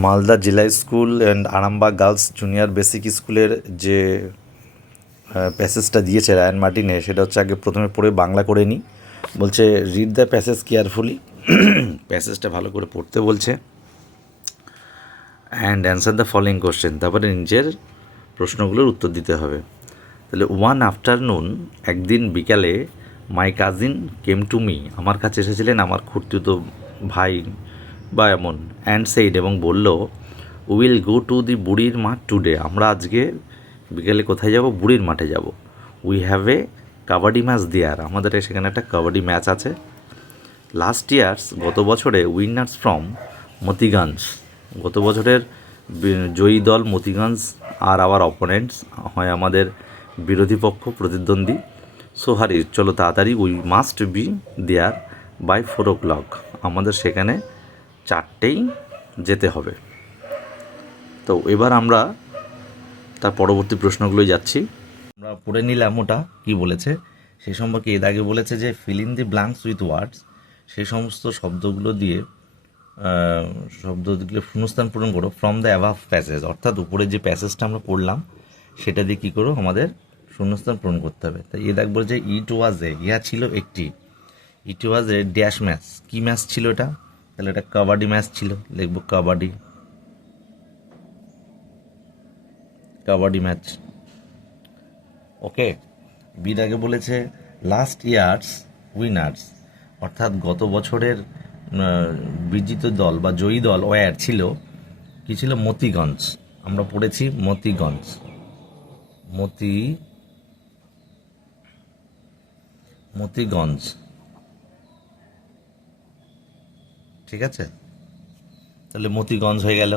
মালদা জিলা school and Arambagh girls junior basic স্কুলের যে প্যাসেজটা দিয়েছে রায়ান মার্টিনে, সেটা হচ্ছে আগে প্রথমে পড়ে বাংলা করে নিই। বলছে রিড দ্য প্যাসেজ কেয়ারফুলি, প্যাসেজটা ভালো করে পড়তে বলছে, and answer the following question, তারপরে নিজের প্রশ্নগুলোর উত্তর দিতে হবে। তাহলে ওয়ান আফটারনুন, একদিন বিকালে, my cousin came to me, আমার কাছে এসেছিলেন আমার খুড়তুতো ভাই বা এমন, অ্যান্ড সেইড, এবং বলল, উইল গো টু দি বুড়ির মাঠ টুডে, আমরা আজকে বিকেলে কোথায় যাব? বুড়ির মাঠে যাব। We have a kabaddi match there, আমাদের সেখানে একটা কাবাডি ম্যাচ আছে। লাস্ট ইয়ার্স, গত বছরে, উইনার্স ফ্রম মতিগঞ্জ, গত বছরের জয়ী দল মতিগঞ্জ আর আওয়ার অপোনেন্টস হয় আমাদের বিরোধী পক্ষ, প্রতিদ্বন্দ্বী। সো হারি, চলো তাড়াতাড়ি, we must be there by 4 o'clock, আমাদের সেখানে 4টেই যেতে হবে। তো এবার আমরা তার পরবর্তী প্রশ্নগুলোই যাচ্ছি। আমরা পড়ে নিলাম ওটা কী বলেছে সেই সম্পর্কে। এর আগে বলেছে যে fill in the blanks with words, সেই সমস্ত শব্দগুলো দিয়ে শূন্যস্থান পূরণ করো ফ্রম দ্য অ্যাভাভ প্যাসেজ, অর্থাৎ উপরে যে প্যাসেজটা আমরা পড়লাম সেটা দিয়ে কী করো, আমাদের শূন্যস্থান পূরণ করতে হবে। তাই এ দেখ বলছে ইট ওয়াজ এ, ইহা ছিল একটি, ইট ওয়াজ a dash match, key match ছিল এটা? তাহলে এটা কাবাডি ম্যাচ ছিল, লিখব কাবাডি, কাবাডি ম্যাচ। ওকে। বির আগে বলেছে লাস্ট ইয়ার্স উইনার্স, অর্থাৎ গত বছরের বিজিত দল বা জয়ী দল ওয়ার ছিল, কি ছিল? মতিগঞ্জ, আমরা পড়েছি মতিগঞ্জ, মতিগঞ্জ, ঠিক আছে? তাহলে মতিগঞ্জ হয়ে গেল।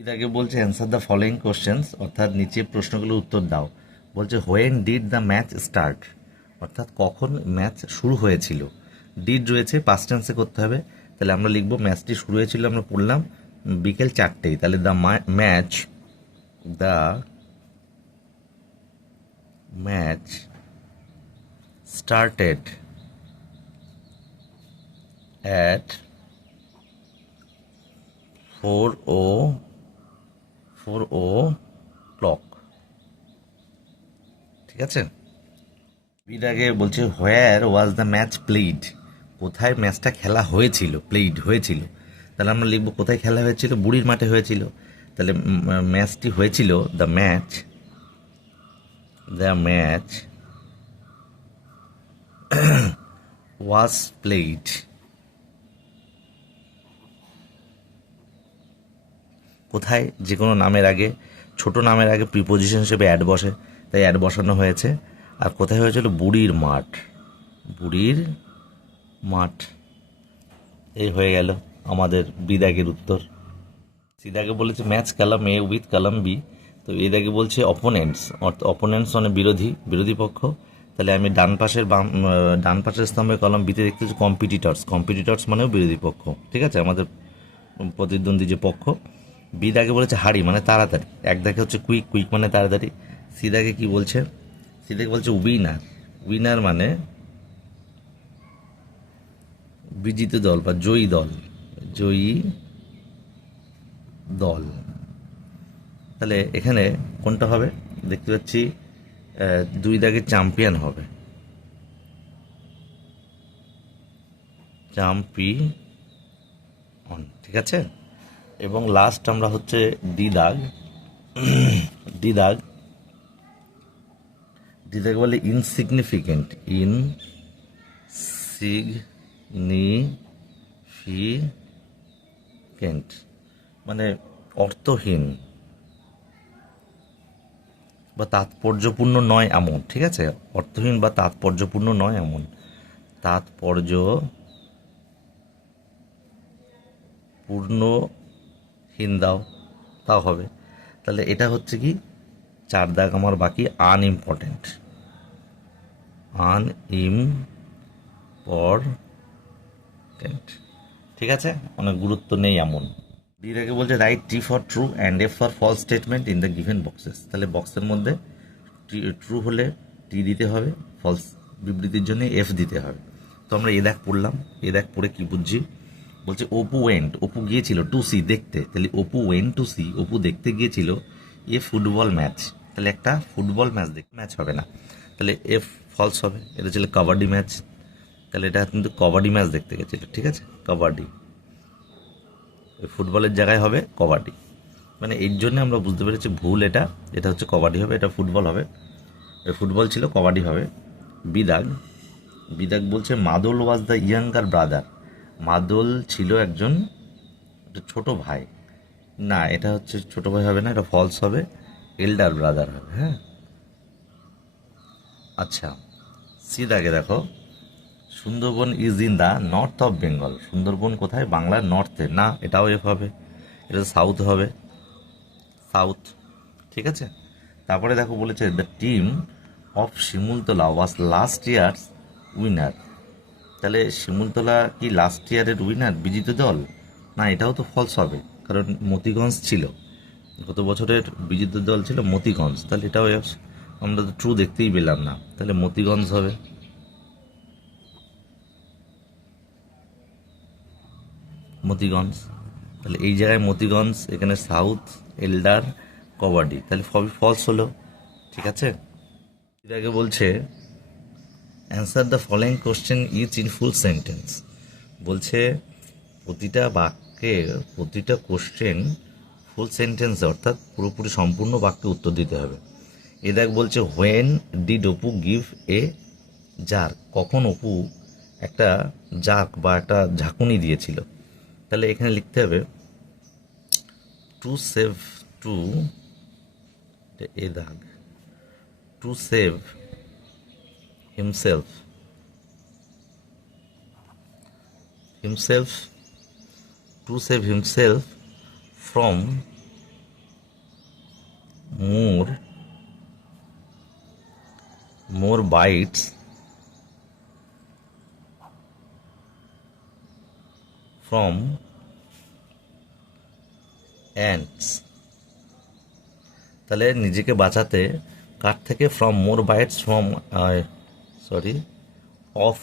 এর আগে বলছে অ্যান্সার দ্য ফলোয়িং কোশ্চেন্স, অর্থাৎ নিচে প্রশ্নগুলোর উত্তর দাও। বলছে when did the match start, অর্থাৎ কখন ম্যাচ শুরু হয়েছিল। ডিড রয়েছে, পাস্ট টেন্সে করতে হবে। তাহলে আমরা লিখবো ম্যাচটি শুরু হয়েছিল, আমরা পড়লাম বিকেল 4টেই। তাহলে the match started at 4 o'clock, ঠিক আছে? এর আগে বলছে হোয়ার ওয়াজ দ্য ম্যাচ প্লেইড, কোথায় ম্যাচটা খেলা হয়েছিল, প্লেইড হয়েছিল। তাহলে আমরা লিখবো কোথায় খেলা হয়েছিল? বুড়ির মাঠে হয়েছিল। তাহলে ম্যাচটি হয়েছিল, দ্য ম্যাচ ওয়াজ প্লেইড, কোথায়? যে কোনো নামের আগে, ছোট নামের আগে প্রিপোজিশন হিসেবে অ্যাড বসে, তাই অ্যাড বসানো হয়েছে। আর কোথায় হয়েছিল? বুড়ির মাঠ। এই হয়ে গেল আমাদের বিদাগের উত্তর। সিদাকে বলেছে match column A with column B, তো এই দাগে বলছে অপোনেন্টস, অর্থাৎ অপোনেন্টস মানে বিরোধী পক্ষ। তাহলে আমি ডান পাশের স্তম্ভে কলাম বিতে দেখতে হচ্ছে কম্পিটিটর্স মানেও বিরোধী পক্ষ, ঠিক আছে? আমাদের প্রতিদ্বন্দ্বী যে পক্ষ। বি দাগে বলেছে হাড়ি মানে তাড়াতাড়ি, এক দাগে হচ্ছে কুইক মানে তাড়াতাড়ি। সি দাগে কি বলছে? সি দাগে বলছে উইনার মানে বিজিত দল বা জয়ী দল। তাহলে এখানে কোনটা হবে? দেখতে পাচ্ছি 2 দাগে চ্যাম্পিয়ন হবে, ঠিক আছে? এবং লাস্ট আমরা হচ্ছে ডি দাগ বলে ইনসিগনিফিকেন্ট, মানে অর্থহীন বা তাৎপর্যপূর্ণ নয় এমন, ঠিক আছে? অর্থহীন বা তাৎপর্যপূর্ণ নয় এমন, তাৎপর্যপূর্ণহীন তাও হবে। তাহলে এটা হচ্ছে কি 4 দাগ আমার বাকি, আনইম্পর্টেন্ট, ঠিক আছে? অনেক গুরুত্ব নেই এমন। ডির আগে বলছে write T for true and F for false statement in the given boxes, তাহলে বক্সের মধ্যে ট্রু হলে টি দিতে হবে, ফলস বিবৃতির জন্য এফ দিতে হবে। তো আমরা এ দেখ পড়লাম, এ দেখ পড়ে কি বুঝছি? বলছে অপু ওয়েন্ট, অপু গিয়েছিল টু সি দেখতে, তাহলে Apu went to see, Apu দেখতে গিয়েছিল এ ফুটবল ম্যাচ, তাহলে একটা ফুটবল ম্যাচ হবে না, তাহলে এফ ফলস হবে। এটা ছিল কাবাডি ম্যাচ, তাহলে এটা কিন্তু কাবাডি ম্যাচ দেখতে গেছিল, ঠিক আছে, কাবাডি, ফুটবলের জায়গায় হবে কবাডি, মানে এর জন্য আমরা বুঝতে পেরেছি ভুল, এটা এটা হচ্ছে কবাডি হবে, এটা ফুটবল হবে, ফুটবল ছিল কবাডি হবে। বিদাগ, বিদাগ বলছে মাদল ওয়াজ দ্য ইয়াঙ্গার ব্রাদার, মাদল ছিল একজন একটা ছোট ভাই, না এটা হচ্ছে ছোট ভাই হবে না, এটা ফলস হবে, এল্ডার ব্রাদার হবে। হ্যাঁ, আচ্ছা, সি দাগে দেখো, Sundarban is in the north of Bengal, Sundarban কোথায়, বাংলার নর্থে, না এটাও এফ হবে, এটা সাউথ হবে, সাউথ, ঠিক আছে। তারপরে দেখো বলেছে the team of Shimultala was last years winner, তাহলে শিমুলতলা কি লাস্ট ইয়ারের উইনার, বিজিত দল, না এটাও তো ফলস হবে, কারণ মতিগঞ্জ ছিল, গত বছরের বিজিত দল ছিল মতিগঞ্জ, তাহলে এটাও আমরা তো ট্রু দেখতেই পেলাম না, তাহলে মতিগঞ্জ হবে, মতিগঞ্জ, তাহলে এই জায়গায় মতিগঞ্জ, এখানে সাউথ, এল্ডার, কবাডি, তাহলে সবই ফলস হলো, ঠিক আছে। এর আগে বলছে answer the following question each in full sentence, বলছে প্রতিটা বাক্যের প্রতিটা কোশ্চেন ফুল সেন্টেন্স অর্থাৎ পুরোপুরি সম্পূর্ণ বাক্যে উত্তর দিতে হবে। এ দেখ বলছে when did Apu give a jerk, কখন অপু একটা জার্ক বা একটা ঝাঁকুনি দিয়েছিল, তাহলে এখানে লিখতে হবে টু সেভ, টু এ দাগ, to save himself, himself to save himself from more bites from ants, তাহলে নিজেকে বাঁচাতে কার থেকে, from more bites from of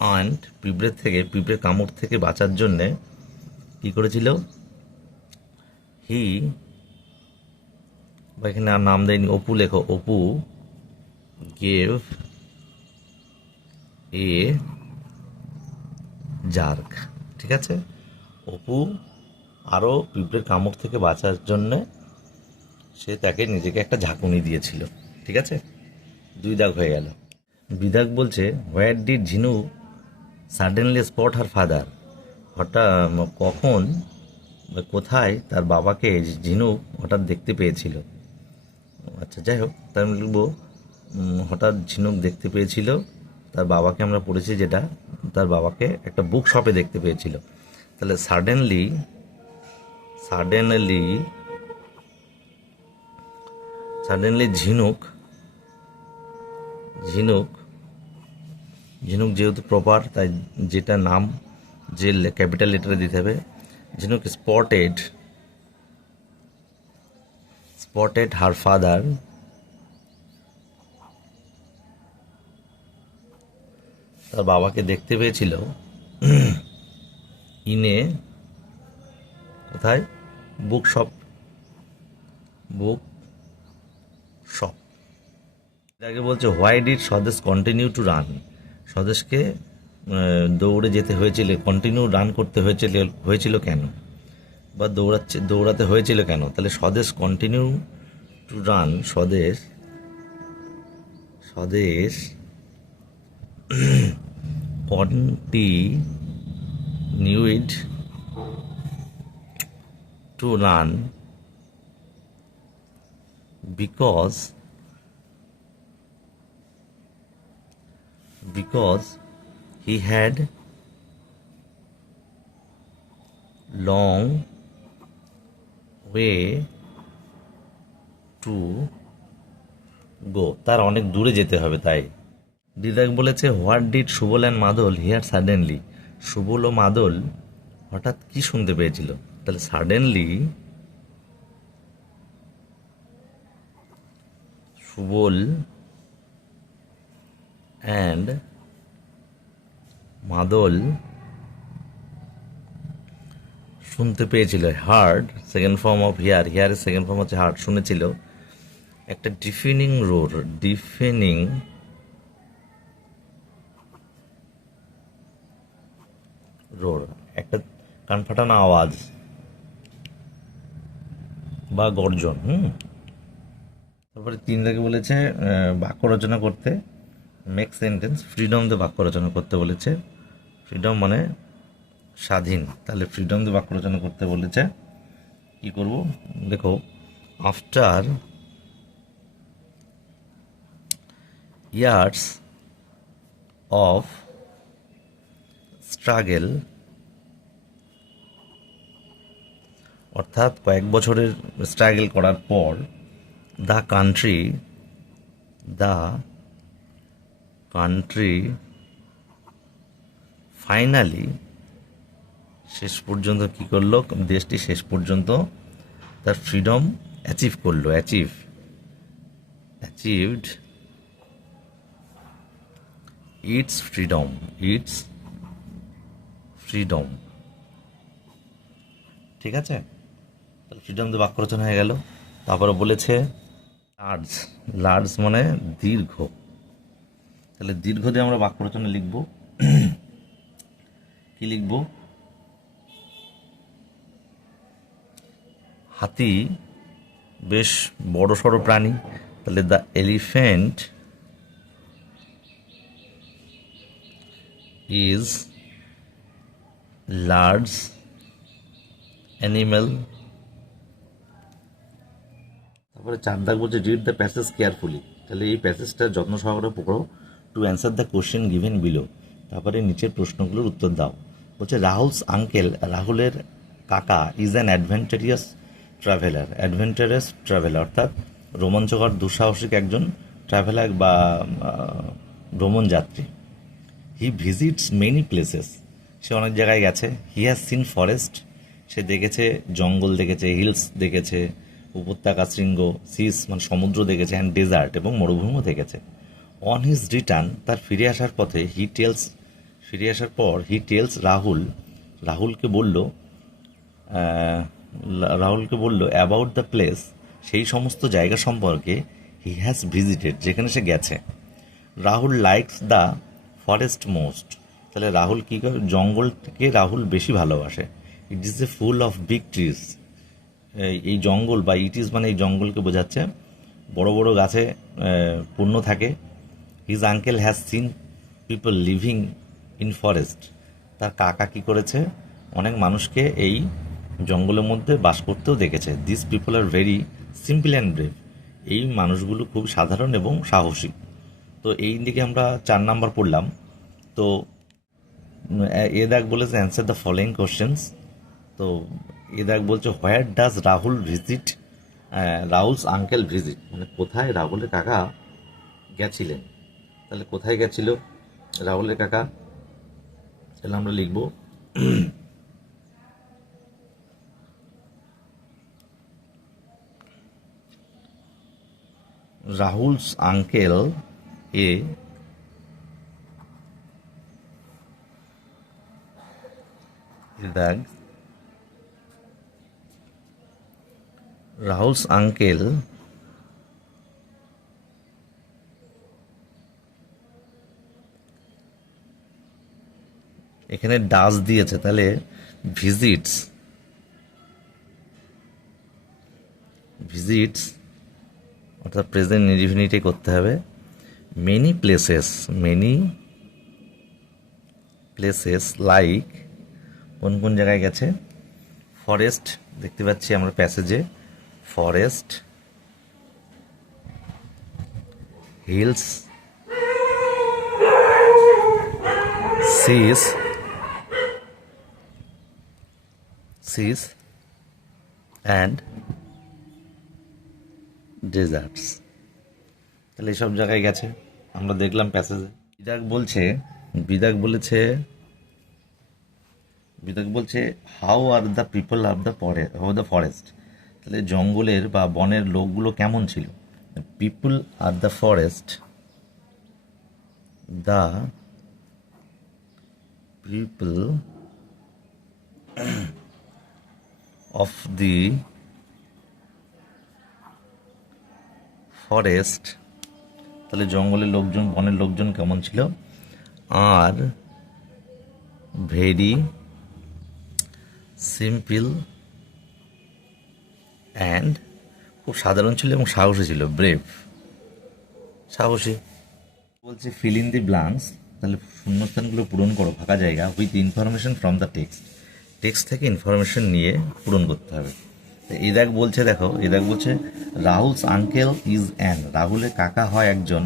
ant, পিঁপড়ের থেকে, পিঁপড়ের কামড় থেকে বাঁচার জন্যে কী করেছিল, হি, বা এখানে আর নাম দেয়নি, অপু লেখো, অপু গেভ এ জার্ক, ঠিক আছে, অপু আরও পিঁপড়ের কামড় থেকে বাঁচার জন্যে সে তাকে নিজেকে একটা ঝাঁকুনি দিয়েছিল, ঠিক আছে, 2 দাগ হয়ে গেল। বিদাগ বলছে where did Jhinu suddenly spot her father, হঠাৎ কখন কোথায় তার বাবাকে ঝিনুক হঠাৎ দেখতে পেয়েছিল, আচ্ছা যাই হোক, তার আমি লিখবো হঠাৎ ঝিনুক দেখতে পেয়েছিল তার বাবাকে, আমরা পড়েছি যেটা তার বাবাকে একটা বুক শপে দেখতে পেয়েছিল, তাহলে সাডেনলি, সাডেনলি, সাডেনলি ঝিনুক, ঝিনুক, ঝিনুক যেহেতু প্রপার তাই যেটা নাম যে ক্যাপিটাল লেটারে দিতে হবে, ঝিনুক স্পটেড, স্পটেড হার ফাদার, তার বাবাকে দেখতে পেয়েছিল ইনে, কোথায়, বুক শপ, বুক শপ। আগে বলছে হোয়াই ডিড স্বদেশ কন্টিনিউ টু রান, স্বদেশকে দৌড়ে যেতে হয়েছিল, কন্টিনিউ রান করতে হয়েছিল কেন, বা দৌড়াতে হয়েছিল কেন, তাহলে স্বদেশ কন্টিনিউ টু রান, স্বদেশ, স্বদেশ continued to run because he had long way to go, তার অনেক দূরে যেতে হবে তাই। দিদাক বলেছে হোয়াট ডিড সুবল অ্যান্ড মাদল হিয়ার সাডেনলি, সুবল ও মাদল হঠাৎ কি শুনতে পেয়েছিল, তাহলে সাডেনলি সুবল অ্যান্ড মাদল শুনতে পেয়েছিল, heard second form of hear, হিয়ারের সেকেন্ড ফর্ম হচ্ছে হার্ড, শুনেছিল একটা ডিফিনিং রোর, ডিফিনিং রোর, একটা কান ফাটানো আওয়াজ বা গর্জন। তারপরে 3 দাগে বলেছে বাক্য রচনা করতে, মেক সেন্টেন্স, ফ্রিডম দিয়ে বাক্য রচনা করতে বলেছে। ফ্রিডম মানে স্বাধীন, তাহলে ফ্রিডম দিয়ে বাক্য রচনা করতে বলেছে। কি করব, দেখো, আফটার ইয়ার্স অফ স্ট্রাগেল, অর্থাৎ কয়েক বছরের স্ট্রাগল করার পর, দ্য কান্ট্রি ফাইনালি, শেষ পর্যন্ত কি করলো, দেশটি শেষ পর্যন্ত তার ফ্রিডম অ্যাচিভ করলো, অ্যাচিভড ইটস ফ্রিডম। ঠিক আছে, তাহলে ফ্রিডম দিয়ে বাক্য রচনা হয়ে গেল। তারপরে বলেছে লার্জ মানে দীর্ঘ, তাহলে দীর্ঘ দিয়ে আমরা বাক্য রচনা লিখব। কি লিখব, হাতি বেশ বড় সড়ো প্রাণী, তাহলে the elephant is large animal. তারপরে 4 দাগ বলছে রিড দ্য প্যাসেজ কেয়ারফুলি, তাহলে এই প্যাসেজটা যত্ন সহকারে পড়ো, to answer the question given below, তারপরে নিচের প্রশ্নগুলোর উত্তর দাও। বলছে রাহুলস আঙ্কেল, রাহুলের কাকা, ইজ অ্যান অ্যাডভেঞ্চারাস ট্রাভেলার, অর্থাৎ রোমাঞ্চকর দুঃসাহসিক একজন ট্রাভেলার বা ভ্রমণ যাত্রী। হি ভিজিটস মেনি প্লেসেস, সে অনেক জায়গায় গেছে। হি হ্যাজ সিন ফরেস্ট, সে দেখেছে জঙ্গল, দেখেছে হিলস, দেখেছে উপত্যকা শৃঙ্গ, সিস মানে সমুদ্র দেখেছে, অ্যান্ড ডেজার্ট এবং মরুভূমিও দেখেছে। অন হিজ রিটার্ন, তার ফিরে আসার পথে, ফিরে আসার পর হি টেলস রাহুলকে বলল অ্যাবাউট দ্য প্লেস, সেই সমস্ত জায়গা সম্পর্কে, হি হ্যাজ ভিজিটেড, যেখানে সে গেছে। Rahul likes the forest most, তাহলে রাহুল কী করে, জঙ্গলকে রাহুল বেশি ভালোবাসে। It is a full of big trees, এই জঙ্গল বা ইট ইজ মানে এই জঙ্গলকে বোঝাচ্ছে, বড় বড় গাছে পূর্ণ থাকে। His uncle has seen people living in forest, তার কাকা কী করেছে, অনেক মানুষকে এই জঙ্গলের মধ্যে বাস করতেও দেখেছে। This people are very simple and brave, এই মানুষগুলো খুব সাধারণ এবং সাহসী। তো এই দিকে আমরা 4 নাম্বার পড়লাম। তো এ দাগ বলেছে অ্যান্সার দ্য ফলোয়িং কোশ্চেন্স। তো এ দাগ বলছে where does Rahul's uncle visit, মানে কোথায় রাহুলের কাকা গেছিলেন। তাহলে কোথায় গেছিল রাহুলের কাকা, তাহলে আমরা লিখব রাহুলস আঙ্কেল দাগ রাহুলস আঙ্কেল এখানে ডাজ দিয়েছে, তাহলে ভিজিটস অর্থাৎ প্রেজেন্ট ইনডিফিনিটে করতে হবে। মেনি প্লেসেস লাইক, কোন জায়গায় গেছে, ফরেস্ট দেখতে পাচ্ছি আমরা প্যাসেজে, forest, hills, seas and deserts, তাহলে এইসব জায়গায় গেছে আমরা দেখলাম প্যাসেজে। বিদাগ বলছে how are the people of the forest, তাহলে জঙ্গলের বা বনের লোকগুলো কেমন ছিল। People are the forest, the people of the forest, তাহলে জঙ্গলের লোকজন, বনের লোকজন কেমন ছিল? আর ভেরি সিম্পল অ্যান্ড, খুব সাধারণ ছিল এবং সাহসী ছিল। ব্রেভ, সাহসী। বলছে ফিল ইন দি ব্লাঙ্কস, তাহলে শূন্যস্থানগুলো পূরণ করো, ফাঁকা জায়গা, with information from the text. Text থেকে ইনফরমেশন নিয়ে পূরণ করতে হবে। তো এই দেখ বলছে, দেখো এই দেখ বলছে রাহুলস আঙ্কেল ইজ অ্যান, রাহুলের কাকা হয় একজন,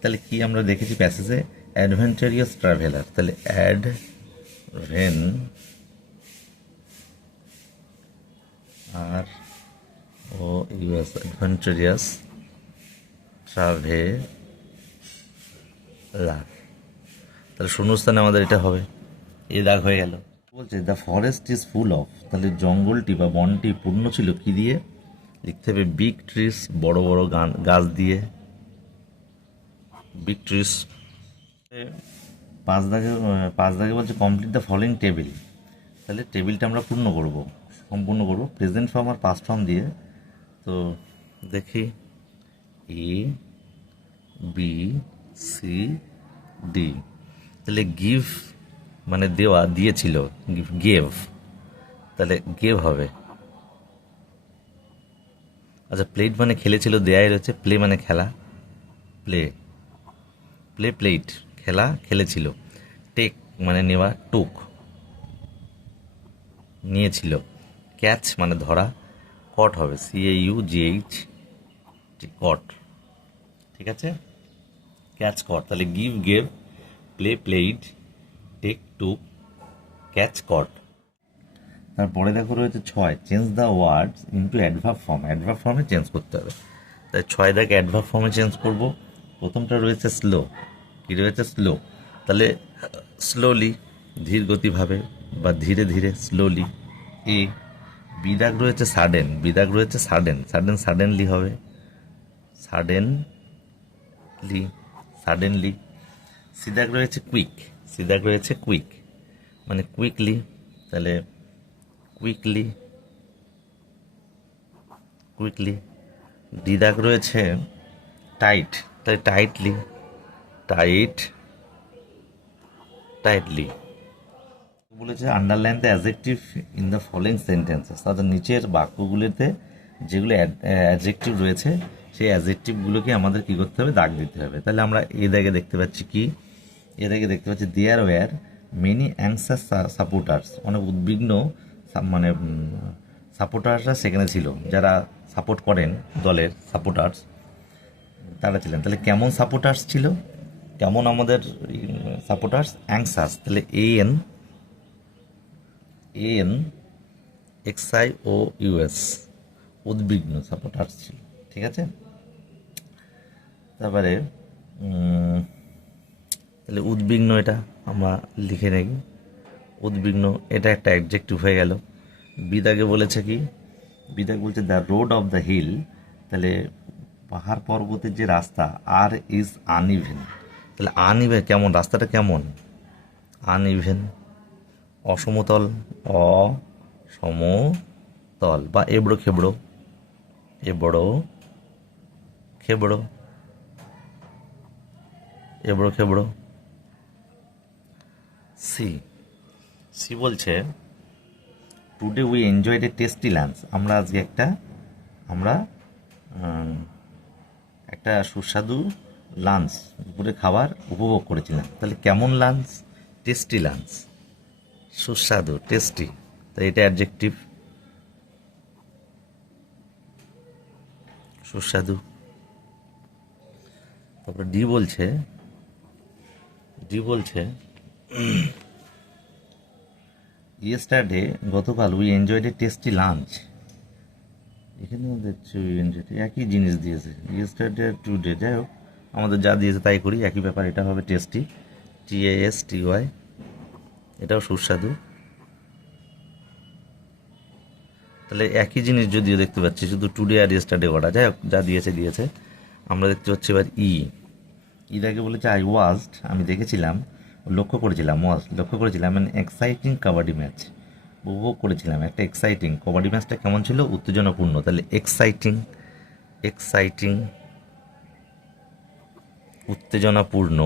তাহলে কি আমরা দেখেছি প্যাসেজে? অ্যাডভেঞ্চারিয়াস ট্রাভেলার, তাহলে আর ও ইউএস, অ্যাডভেঞ্চারিয়াস ট্রাভেলার, তাহলে শূন্যস্থানে আমাদের এটা হবে, এ দাগ হয়ে গেল। বলছে the forest is full of, তাহলে জঙ্গলটি বা বনটি পূর্ণ ছিল কি দিয়ে? লিখতে হবে বিগ ট্রিস, বড় বড় গাছ দিয়ে, বিগ ট্রিস। পাঁচ দাগে বলছে কমপ্লিট দ্য ফলোইং টেবিল, তাহলে টেবিলটা আমরা সম্পূর্ণ করব প্রেজেন্ট ফর্ম আর পাস্ট ফর্ম দিয়ে। তো দেখি এ বি সি ডি, তাহলে গিভ মানে দেওয়া, দিয়েছিল, গেভ, তাহলে গেভ হবে। আচ্ছা, প্লেট মানে খেলেছিল, দেয়াই রয়েছে, প্লে মানে খেলা, প্লেট খেলা, খেলেছিল। টেক মানে নেওয়া, টুক নিয়েছিল। ক্যাচ মানে ধরা, কট হবে, CAUGH, কট। ঠিক আছে, ক্যাচ কট, তাহলে give gave, played, take took, catch caught. তারপরে দেখো রয়েছে 6, change the words into adverb form, adverb ফর্মে চেঞ্জ করতে হবে। তাই 6 দাগে অ্যাডভার্ব ফর্মে চেঞ্জ করব। প্রথমটা রয়েছে স্লো, কি রয়েছে? স্লো, তাহলে স্লোলি, ধীর গতিভাবে বা ধীরে ধীরে, স্লোলি। এ বিদাগ রয়েছে সাডেন, সাডেনলি হবে, সাডেনলি। সিদাগ রয়েছে কুইক, মানে কুইকলি, তাহলে কুইকলি। ডিদাগ রয়েছে টাইট, তাহলে টাইটলি। বলেছে underline the adjective in the following sentences, তাদের নিচের বাক্যগুলোতে যেগুলো অ্যাডজেক্টিভ রয়েছে সেই অ্যাডজেক্টিভগুলোকে আমাদের কী করতে হবে? দাগ দিতে হবে। তাহলে আমরা এ দাগে দেখতে পাচ্ছি কি? এ দাগে দেখতে পাচ্ছি দেয়ার ওয়্যার মেনি অ্যাংসাস সাপোর্টার্স, অনেক উদ্বিগ্ন মানে সাপোর্টার্সরা সেখানে ছিল, যারা সাপোর্ট করেন দলের সাপোর্টার্স তারা ছিলেন। তাহলে কেমন সাপোর্টার্স ছিল? কেমন আমাদের সাপোর্টার্স? অ্যাংসাস, তাহলে ANXIOUS, উদ্বিগ্ন সাপোর্টার্স ছিল। ঠিক আছে, তারপরে তাহলে উদ্বিগ্ন, এটা আমরা লিখে নেই, উদ্বিগ্ন, এটা একটা অ্যাডজেক্টিভ হয়ে গেল। বিদাগে বলেছে কি? বিদাগ বলছে the road of the hill, তাহলে পাহাড় পর্বতের যে রাস্তা, আর ইজ আনইভেন, তাহলে আনইভেন কেমন? রাস্তাটা কেমন? আনইভেন, অসমতল, অসমতল বা এবড়ো খেবড়ো, সি বলছে today we enjoyed a tasty lunch, আমরা আজকে একটা সুস্বাদু লাঞ্চ, দুপুরে খাবার উপভোগ করেছিলাম। তাহলে কেমন লাঞ্চ? টেস্টি লাঞ্চ, সুস্বাদু, টেস্টি, তাই এটা অ্যাডজেক্টিভ, সুস্বাদু। তারপরে ডি বলছে ইয়েস্টারডে, গতকাল, we enjoyed a tasty lunch, এখানে দেখছি একই জিনিস দিয়েছে, ইয়েস্টারডে আর টুডে, যাই হোক আমাদের যা দিয়েছে তাই করি, একই ব্যাপার। এটা হবে টেস্টি, TASTY, এটাও সুস্বাদু। তাহলে একই জিনিস যদিও দেখতে পাচ্ছি, শুধু টুডে আর ইয়েস্টারডে করা, যাই হোক যা দিয়েছে। আমরা দেখতে পাচ্ছি এবার ইদাকে বলেছে আমি দেখেছিলাম, লক্ষ্য করেছিলাম অ্যান এক্সাইটিং কাবাডি ম্যাচ, উপভোগ করেছিলাম, একটা এক্সাইটিং। কবাডি ম্যাচটা কেমন ছিল? উত্তেজনাপূর্ণ। তাহলে এক্সাইটিং, এক্সাইটিং, উত্তেজনাপূর্ণ,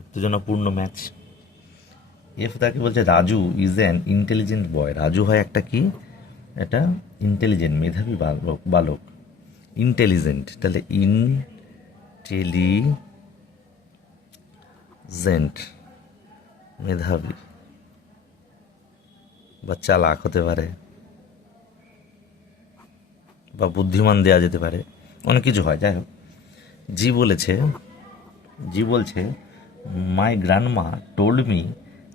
উত্তেজনাপূর্ণ ম্যাচ। এফ তাকে বলছে রাজু ইজ অ্যান ইন্টেলিজেন্ট বয়। রাজু হয় একটা কি? এটা ইন্টেলিজেন্ট, মেধাবী বালক, বালক। ইন্টেলিজেন্ট, তাহলে ইন্টেলিজেন্ট, মেধাবী বা চালাক হতে পারে, বা বুদ্ধিমান দেওয়া যেতে পারে, অনেক কিছু হয়। যাই হোক, জি বলছে my grandma told me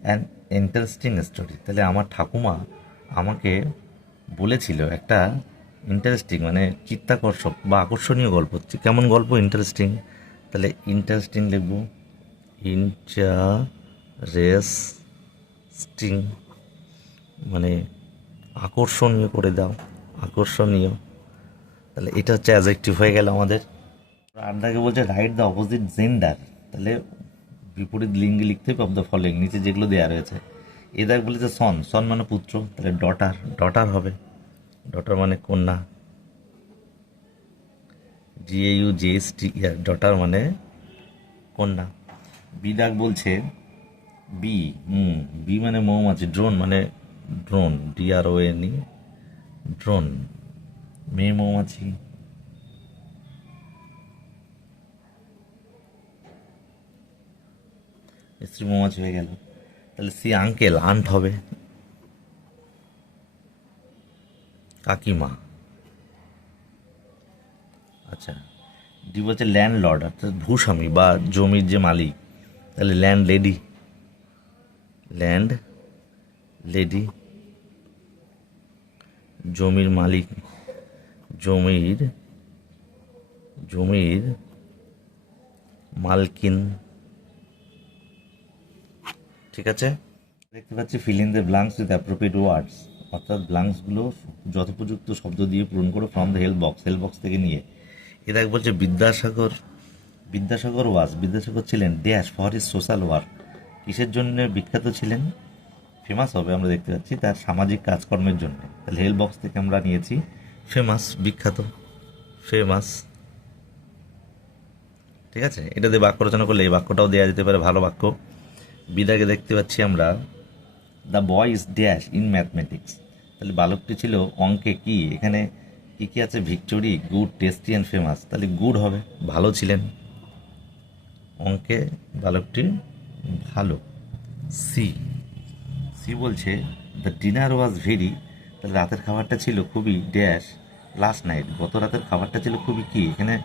an interesting story. তাহলে আমার ঠাকুমা আমাকে বলেছিল একটা ইন্টারেস্টিং, মানে চিত্তাকর্ষক বা আকর্ষণীয় গল্প। কেমন গল্প? ইন্টারেস্টিং। তাহলে ইন্টারেস্টিং লিখব, ইন্টারেস্টিং মানে আকর্ষণীয় করে দাও, আকর্ষণীয়। তাহলে এটা হচ্ছে অ্যাডজেক্টিভ হয়ে গেল আমাদের। আড্ডাকে বলছে রাইট দ্য অপোজিট জেন্ডার। তাহলে বিপরীত লিঙ্গে লিখতে হবে অফ দ্য ফলোইং, নিচে যেগুলো দেওয়া রয়েছে। এদাক বলেছে সন, সন মানে পুত্র, তাহলে ডটার, ডটার হবে। ডটার মানে কন্যা, DAUGST, ডটার মানে কন্যা। বিদাক বলছে বি, বি মানে মৌমাছি। ড্রোন মানে ড্রোন, DRONE, ড্রোন, মেয়ে মৌমাছি। স্ত্রী মৌমাছি হয়ে গেল। তাহলে সি আঙ্কেল, আন্ট হবে, কাকিমা। আচ্ছা, ডি বলছে ল্যান্ড লর্ড, অর্থাৎ ভূস্বামী বা জমির যে মালিক। তাহলে ল্যান্ড লেডি, ল্যান্ড লেডি, জমির মালিক, জমির মালকিন। ঠিক আছে, দেখতে পাচ্ছি fill in the blanks with appropriate words, অর্থাৎ ব্লাঙ্কসগুলো যথোপযুক্ত শব্দ দিয়ে পূরণ করো from the help box, help box থেকে নিয়ে। এটা বলছে বিদ্যাসাগর ছিলেন dash for his social work. কিসের জন্য বিখ্যাত ছিলেন? ফেমাস হবে, আমরা দেখতে পাচ্ছি তার সামাজিক কাজকর্মের জন্য। তাহলে হেল্প বক্স থেকে আমরা নিয়েছি ফেমাস, বিখ্যাত, ফেমাস। ঠিক আছে, এটা দিয়ে বাক্য রচনা করলে এই বাক্যটাও দেওয়া যেতে পারে, ভালো বাক্য। বিদাকে দেখতে পাচ্ছি আমরা the boy is dash in mathematics. তাহলে বালকটি ছিল অঙ্কে কি? এখানে কি কি আছে? Victory, good, tasty and famous. তাহলে গুড হবে, ভালো ছিলেন অঙ্কে বালকটি, ভালো। সি বলছে দ্য ডিনার ওয়াজ ভেরি, তাহলে রাতের খাবারটা ছিল খুবই ড্যাশ লাস্ট নাইট, গত রাতের খাবারটা ছিল খুবই কি? এখানে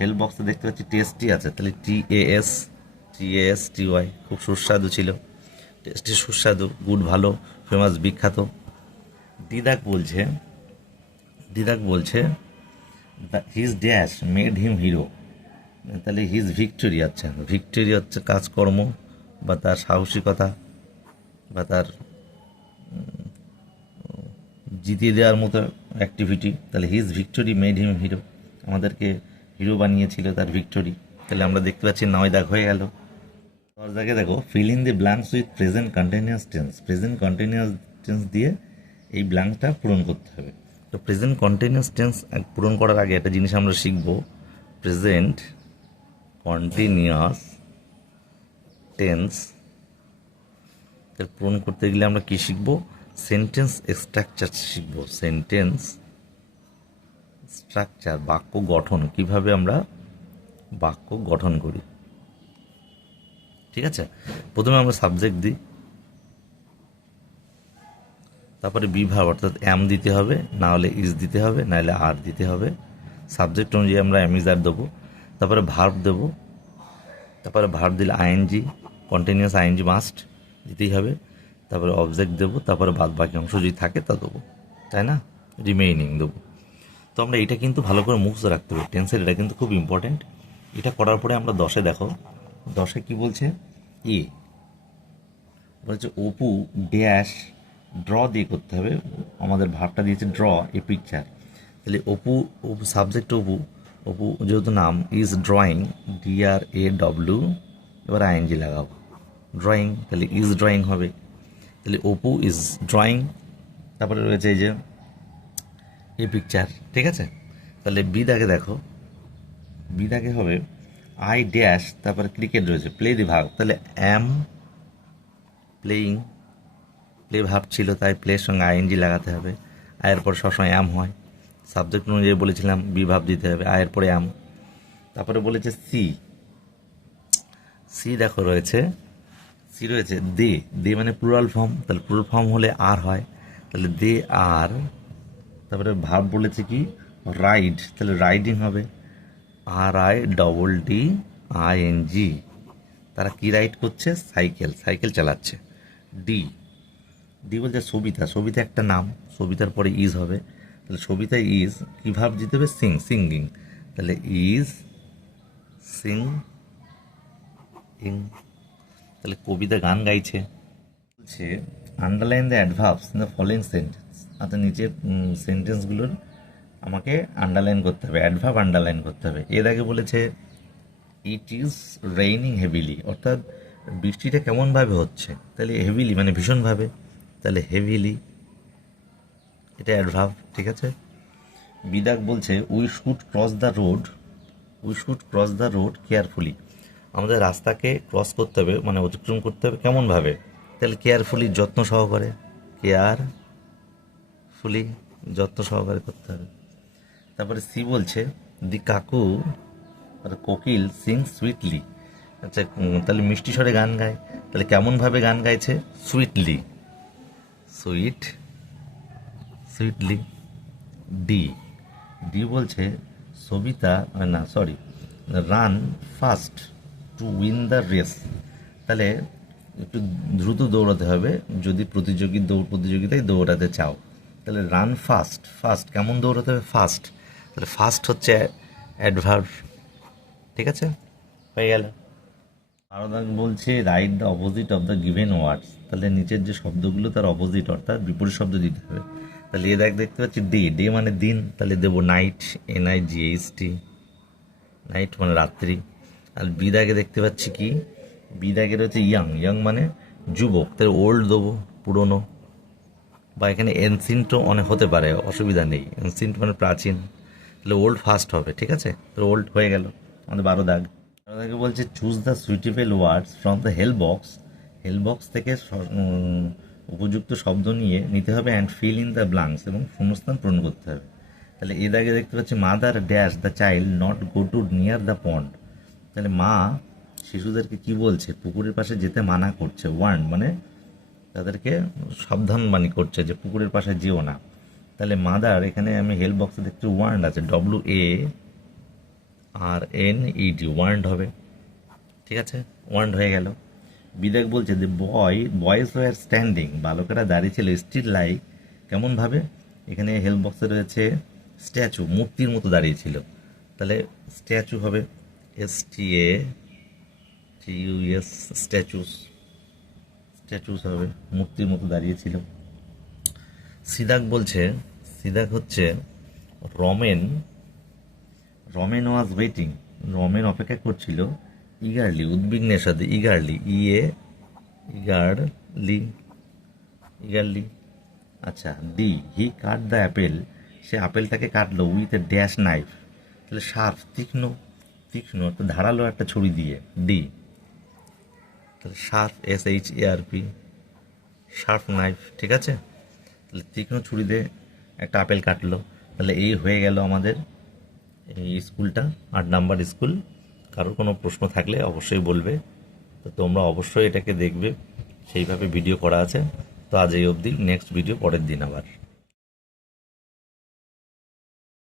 হেল্প বক্সে দেখতে পাচ্ছি টেস্টি আছে, তাহলে TASTY, খুব সুস্বাদু ছিল, টেস্টি সুস্বাদু, গুড ভালো, ফেমাস বিখ্যাত। দিদাক বলছে his dash made him hero. তাহলে হিজ ভিক্টোরি, আচ্ছা ভিক্টোরি হচ্ছে কাজকর্ম বা তার সাহসিকতা বা তার জিতিয়ে দেওয়ার মতো অ্যাক্টিভিটি। তাহলে his victory made him hero, আমাদেরকে হিরো বানিয়েছিল তার ভিক্টোরি। তাহলে আমরা দেখতে পাচ্ছি 9 দাগ হয়ে গেল। 10 দাগে দেখো fill in the blanks with present continuous tense. Present continuous tense দিয়ে এই ব্ল্যাঙ্কটা পূরণ করতে হবে। তো প্রেজেন্ট কন্টিনিউয়াস টেন্স পূরণ করার আগে একটা জিনিস আমরা শিখব, প্রেজেন্ট কন্টিনিউয়াস টেন্স পূরণ করতে গেলে আমরা কি শিখব? সেন্টেন্স স্ট্রাকচার শিখব। সেন্টেন্স স্ট্রাকচার, বাক্য গঠন, কিভাবে আমরা বাক্য গঠন করি। ঠিক আছে, প্রথমে আমরা সাবজেক্ট দিই, তারপরে বিভাব অর্থাৎ অ্যাম দিতে হবে, না হলে ইজ দিতে হবে, না হলে আর দিতে হবে। সাবজেক্ট অনুযায়ী আমরা অ্যাম ইজ আর দেবো। তারপরে ভার্ব দেবো, তারপরে ভার্ব দিলে আইএনজি, কন্টিনিউয়াস আইএনজি মাস্ট দিতেই হবে। তারপরে অবজেক্ট দেবো, তারপরে বাদ বাকি অংশ যদি থাকে তা দেবো, তাই না? রিমেইনিং দেবো। তো আমরা এটা কিন্তু ভালো করে মুখস্থ রাখতে হবে, টেন্সের এটা কিন্তু খুব ইম্পর্টেন্ট। এটা করার পরে আমরা 10-এ দেখো, 10-এ কী বলছে? বলছে অপু ড্যাশ ড্র দিয়ে করতে হবে, আমাদের ভাবটা দিয়েছে ড্র এ পিকচার। তাহলে অপু সাবজেক্ট অপু যেহেতু নাম, ইজ ড্রয়িং, DRAW, এবার আইএনজি লাগাবো। ড্রয়িং, তাহলে ইজ ড্রয়িং হবে। তাহলে অপু ইজ ড্রয়িং। তারপরে রয়েছে এই যে এই পিকচার, ঠিক আছে। তাহলে বি দাগে দেখো, বি দাগে হবে আই ড্যাশ, তারপরে ক্রিকেট রয়েছে, প্লে দি ভার্ব, তাহলে অ্যাম প্লেয়িং, প্লে ভার্ব ছিল তাই প্লের সঙ্গে আইএনজি লাগাতে হবে। আয়ের পর সবসময় অ্যাম হয়, সাবজেক্ট অনুযায়ী বলেছিলাম বি ভার্ব দিতে হবে, আয়ের পরে অ্যাম। তারপরে বলেছে সি, সি দেখো রয়েছে, সি রয়েছে দে, দে মানে প্লুরাল ফর্ম, তাহলে প্লুরাল ফর্ম হলে আর হয়, তাহলে দে আর। তারপরে ভার্ব বলেছে কি রাইড, তাহলে রাইডিং হবে, RIDDING। তারা কি রাইড করছে, সাইকেল, সাইকেল চালাচ্ছে। ডি, ডি বলছে সবিতা, সবিতা একটা নাম, সবিতার পরে ইজ হবে, তাহলে সবিতা ইজ কি ভার্ব দিতে হবে, সিং, সিঙ্গিং, তাহলে ইজ সিং ইং। তাহলে কবিতা গান গাইছে। বলছে underline the adverbs in the following sentence, অর্থাৎ নিচের সেন্টেন্সগুলোর আমাকে আন্ডারলাইন করতে হবে, অ্যাডভার্ব আন্ডারলাইন করতে হবে। এর আগে বলেছে ইট ইজ রেইনিং হেভিলি, অর্থাৎ বৃষ্টিটা কেমনভাবে হচ্ছে, তাহলে হেভিলি মানে ভীষণভাবে, তাহলে হেভিলি, এটা অ্যাডভার্ব, ঠিক আছে। বিদাক বলছে we should cross the road, we should cross the road carefully, আমাদের রাস্তাকে ক্রস করতে হবে মানে অতিক্রম করতে হবে কেমনভাবে, তাহলে কেয়ারফুলি, যত্ন সহকারে, কেয়ারফুলি, যত্ন সহকারে করতে হবে। তারপরে সি বলছে দি কাকু আর কোকিল সিং সুইটলি, আচ্ছা তাহলে মিষ্টি স্বরে গান গায়, তাহলে কেমনভাবে গান গাইছে, sweetly, sweet, sweetly. D, D বলছে সবিতা না sorry run fast to win the race, তাহলে একটু দ্রুত দৌড়াতে হবে যদি দৌড় প্রতিযোগিতায় দৌড়াতে চাও, তাহলে রান ফাস্ট, ফাস্ট কেমন দৌড়াতে হবে, ফাস্ট, তাহলে ফাস্ট হচ্ছে অ্যাডভার্ব, ঠিক আছে, হয়ে গেল। আরও বলছে write the opposite of the given words, তাহলে নিচের যে শব্দগুলো তার অপোজিট অর্থাৎ বিপরীত শব্দ দিতে হবে। তাহলে এ দেখতে পাচ্ছি ডে, ডে মানে দিন, তাহলে দেবো নাইট, NIGHT, নাইট মানে রাত্রি। আর বিদাগে দেখতে পাচ্ছি কি, বিদাগে রয়েছে ইয়াং, ইয়াং মানে যুবক, তাহলে ওল্ড দেবো, পুরনো, বা এখানে এনসিন্টও অনেক হতে পারে, অসুবিধা নেই, এনসিন্ট মানে প্রাচীন, তাহলে ওল্ড ফার্স্ট হবে, ঠিক আছে, তাহলে ওল্ড হয়ে গেল আমাদের 12 দাগ। 12 দাগে বলছে choose the suitable words from the help box, help box থেকে উপযুক্ত শব্দ নিতে হবে, and fill in the blanks, এবং শূন্যস্থান পূরণ করতে হবে। তাহলে এর আগে দেখতে পাচ্ছি mother dash the child not go to near the pond, তাহলে মা শিশুদেরকে কি বলছে, পুকুরের পাশে যেতে মানা করছে, ওয়ার্ন মানে তাদেরকে সাবধানবাণী করছে যে পুকুরের পাশে যেও না, তাহলে মাদার, এখানে আমি হেল্প বক্সে দেখছি ওয়ার্ন আছে, WARNED, ওয়ার্ন্ড হবে, ঠিক আছে, ওয়ার্ন্ড হয়ে গেল। বিদাক বলছে যে বয়েজ ওয়ার স্ট্যান্ডিং, বালকেরা দাঁড়িয়ে ছিল, স্টিল লাইক কেমনভাবে, এখানে হেল্প বক্সে রয়েছে স্ট্যাচু, মূর্তির মতো দাঁড়িয়ে ছিল, তাহলে স্ট্যাচু হবে, STATUS, স্ট্যাচুস, স্ট্যাচুস হবে, মূর্তির মতো দাঁড়িয়েছিল। সিদাক বলছে, সিদাক হচ্ছে রমেন, রমেন ওয়াজ ওয়েটিং, রমেন অপেক্ষা করছিল, ইগারলি উদ্বিগ্নের সাথে, ইগারলি, ইগারলি, ইগারলি। আচ্ছা D, he cut the apple, সে আপেলটাকে কাটলো, উইথ এ ড্যাশ নাইফ, তাহলে শার্প, তীক্ষ্ণ, তীক্ষ্ণ একটা ধারালো একটা ছুরি দিয়ে, ডি, তাহলে শার্প, SHARP, শার্প নাইফ, ঠিক আছে, তাহলে তীক্ষ্ণ ছুরি দিয়ে একটা আপেল কাটলো। তাহলে এই হয়ে গেল আমাদের এই স্কুলটা, 8 নাম্বার স্কুল। কারোর কোনো প্রশ্ন থাকলে অবশ্যই বলবে, তো তোমরা অবশ্যই এটাকে দেখবে, সেইভাবে ভিডিও করা আছে। তো আজ এই অবধি, নেক্সট ভিডিও পরের দিন আবার।